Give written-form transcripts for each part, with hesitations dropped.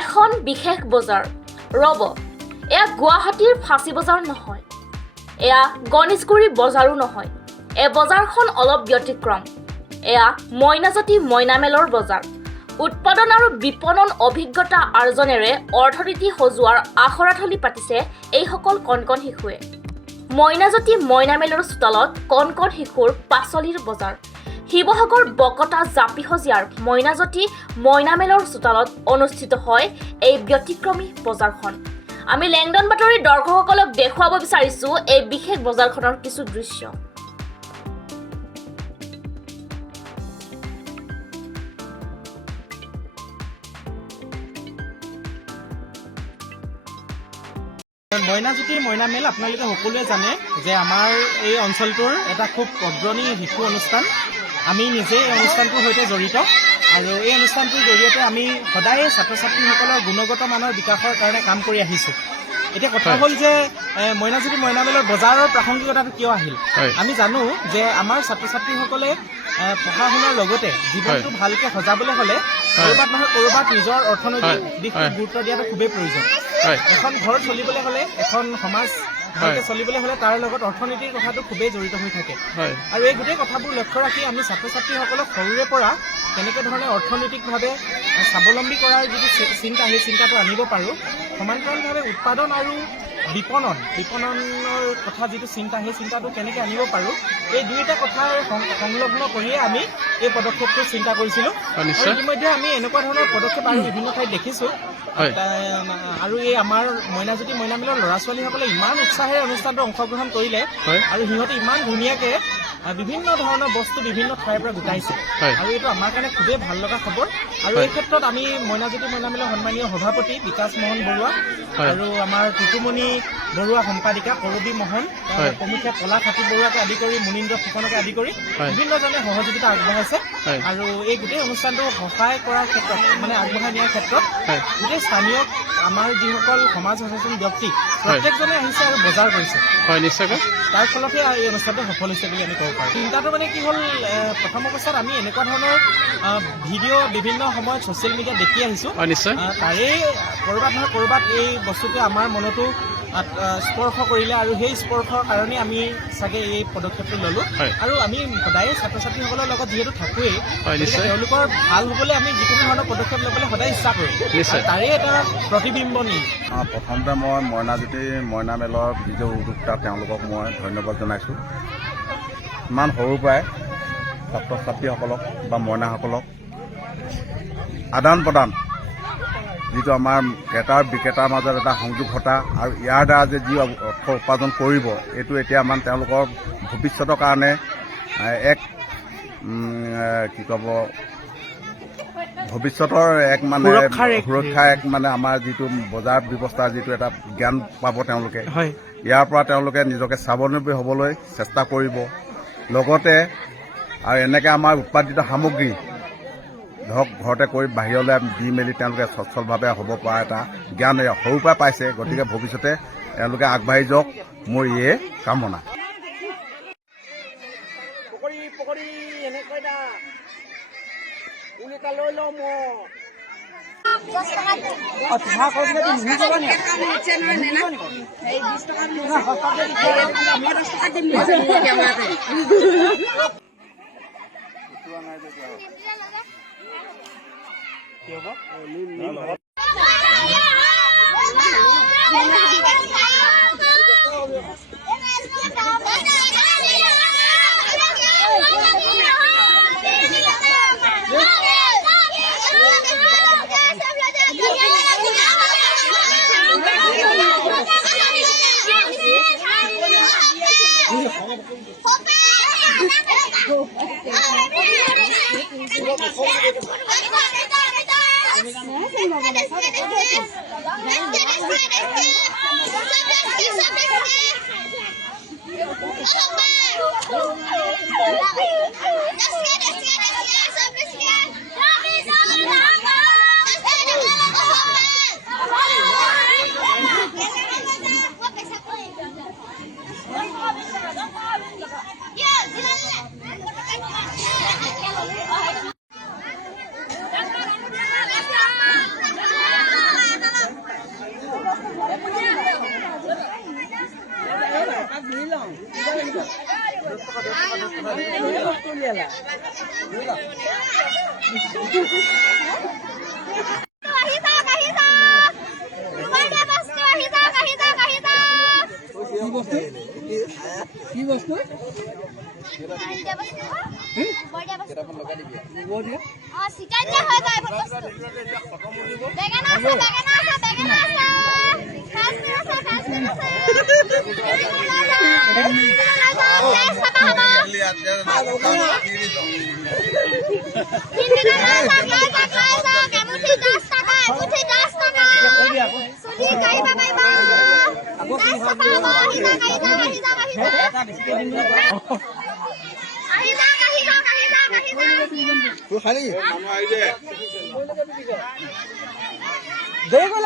এখন বিশেষ বজাৰ ৰ'ব এয়া গুৱাহাটীৰ ফাঁচী বজাৰ নহয়, এয়া গণেশগুৰি বজাৰো নহয়। এই বজাৰখন অলপ ব্যতিক্ৰম। এয়া মইনাজাতি মইনামেলৰ বজাৰ। উৎপাদন আৰু বিপণন অভিজ্ঞতা আৰ্জনেৰে অৰ্থনীতি সজোৱাৰ আখৰাথলী পাতিছে এইসকল কণ শিশুৱে। মইনাজাতি মইনামেলৰ চোতালত কণ শিশুৰ পাচলিৰ বজাৰ। শিৱসাগৰ বকতা জাপিসজিয়াৰ মইনাজাতি মইনামেলৰ চোতালত অনুষ্ঠিত হয় এই ব্যতিক্ৰমী বজাৰখন। আমি লেংডন বাতৰিৰ দৰ্শকসকলক দেখুৱাব বিচাৰিছো এই বিশেষ বজাৰখনৰ কিছু দৃশ্য। মইনাজ্যোতি মইনামেল আপোনালোকে সকলোৱে জানে যে আমাৰ এই অঞ্চলটোৰ এটা খুব অগ্ৰণী শিশু অনুষ্ঠান। আমি নিজে এই অনুষ্ঠানটোৰ সৈতে জড়িত আৰু এই অনুষ্ঠানটোৰ জৰিয়তে আমি সদায়ে ছাত্ৰ ছাত্ৰীসকলৰ গুণগত মানৰ বিকাশৰ কাৰণে কাম কৰি আহিছোঁ। এতিয়া কথা হ'ল যে মইনাজ্যোতি মইনামেলৰ বজাৰৰ প্ৰাসংগিকতাটো কিয় আহিল। আমি জানো যে আমাৰ ছাত্ৰ ছাত্ৰীসকলে পঢ়া শুনাৰ লগতে জীৱনটো ভালকৈ সজাবলৈ হ'লে ক'ৰবাত নহয় ক'ৰবাত নিজৰ অৰ্থনৈতিক দিশটো গুৰুত্ব দিয়াটো খুবেই প্ৰয়োজন। এখন ঘৰ চলিবলৈ হ'লে, এখন সমাজ ভালকৈ চলিবলৈ হ'লে তাৰ লগত অৰ্থনীতিৰ কথাটো খুবেই জড়িত হৈ থাকে। আৰু এই গোটেই কথাবোৰ লক্ষ্য ৰাখি আমি ছাত্ৰ ছাত্ৰীসকলক সৰুৰে পৰা কেনেকৈ ধৰণে অৰ্থনৈতিকভাৱে স্বাৱলম্বী কৰাৰ যিটো চিন্তা, সেই চিন্তাটো আনিব পাৰোঁ। সমান্তৰালভাৱে উৎপাদন আৰু বিপণনৰ কথা যিটো চিন্তা, সেই চিন্তাটো কেনেকৈ আনিব পাৰোঁ, এই দুয়োটা কথাৰ সংলগ্ন কৰিয়ে আমি এই পদক্ষেপটো চিন্তা কৰিছিলোঁ। ইতিমধ্যে আমি এনেকুৱা ধৰণৰ পদক্ষেপ আৰু বিভিন্ন ঠাইত দেখিছোঁ। আৰু এই আমাৰ মইনাজ্যোতি মইনামেলৰ ল'ৰা ছোৱালীসকলে ইমান উৎসাহেৰে অনুষ্ঠানটো অংশগ্ৰহণ কৰিলে আৰু সিহঁতে ইমান ধুনীয়াকৈ বিভিন্ন ধৰণৰ বস্তু বিভিন্ন ঠাইৰ পৰা গোটাইছে আৰু এইটো আমাৰ কাৰণে খুবেই ভাল লগা খবৰ। আৰু এই ক্ষেত্ৰত আমি মইনাজ্যোতি মইনামেলৰ সন্মানীয় সভাপতি বিকাশ মোহন বৰুৱা আৰু আমাৰ টুটুমণি বৰুৱা সম্পাদিকা কৰবী মোহন প্ৰমুখ্যে কলা খাতি বৰুৱাকে আদি কৰি মুনীন্দ্ৰ ফুকনকে আদি কৰি বিভিন্নজনে সহযোগিতা আগবঢ়াইছে। আৰু এই গোটেই অনুষ্ঠানটো সহায় কৰাৰ ক্ষেত্ৰত মানে আগবঢ়াই নিয়াৰ ক্ষেত্ৰত গোটেই স্থানীয় আমাৰ যিসকল সমাজ সচেতন ব্যক্তি প্ৰত্যেকজনে আহিছে আৰু বজাৰ কৰিছে। হয়, নিশ্চয়কৈ তাৰ ফলতে এই অনুষ্ঠানটো সফল হৈছে বুলি আমি ক'ব পাৰোঁ। চিন্তাটো মানে কি হ'ল, প্ৰথম অৱস্থাত আমি এনেকুৱা ধৰণৰ ভিডিঅ' বিভিন্ন সময়ত ছ'চিয়েল মিডিয়াত দেখি আহিছোঁ। নিশ্চয় তাৰেই ক'ৰবাত নহয় ক'ৰবাত এই বস্তুটোৱে আমাৰ মনতো স্পৰ্শ কৰিলে আৰু সেই স্পৰ্শৰ কাৰণে আমি চাগে এই পদক্ষেপটো ল'লোঁ। আৰু আমি সদায় ছাত্ৰ ছাত্ৰীসকলৰ লগত যিহেতু থাকোৱেই, তেওঁলোকৰ ভাল হ'বলৈ আমি যিকোনো ধৰণৰ পদক্ষেপ ল'বলৈ সদায় ইচ্ছা কৰোঁ। তাৰে এটা প্ৰতিবিম্ব নি প্ৰথমতে মই মইনাজ্যোতি মইনামেলৰ যিটো উদ্যোক্তা তেওঁলোকক মই ধন্যবাদ জনাইছোঁ। ইমান সৰুৰ পৰাই ছাত্ৰ ছাত্ৰীসকলক বা মইনাসকলক আদান প্ৰদান, যিটো আমাৰ ক্ৰেতাৰ বিক্ৰেতাৰ মাজত এটা সংযোগ ঘটা আৰু ইয়াৰ দ্বাৰা যে যি অৰ্থ উপাৰ্জন কৰিব, এইটো এতিয়া মানে তেওঁলোকৰ ভৱিষ্যতৰ কাৰণে এক কি ক'ব, ভৱিষ্যতৰ এক মানে সুৰক্ষাৰ এক মানে আমাৰ যিটো বজাৰ ব্যৱস্থাৰ যিটো এটা জ্ঞান পাব তেওঁলোকে, ইয়াৰ পৰা তেওঁলোকে নিজকে স্বাৱলম্বী হ'বলৈ চেষ্টা কৰিব। লগতে আৰু এনেকৈ আমাৰ উৎপাদিত সামগ্ৰী ধৰক ঘৰতে কৰি বাহিৰলৈ দি মেলি তেওঁলোকে সচ্ছলভাৱে হ'ব পৰা এটা জ্ঞান সৰুৰ পৰাই পাইছে। গতিকে ভৱিষ্যতে তেওঁলোকে আগবাঢ়ি যাওক, মোৰ ইয়ে কামনা।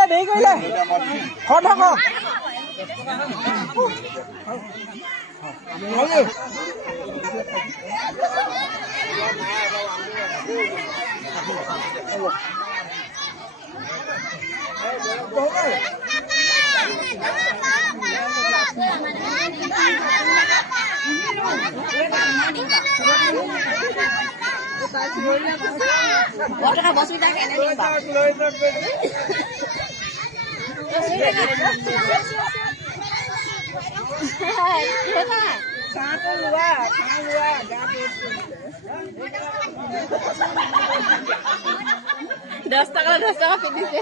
দেৰি কৰিলে খৰ $10 $10 পিন্ধিছে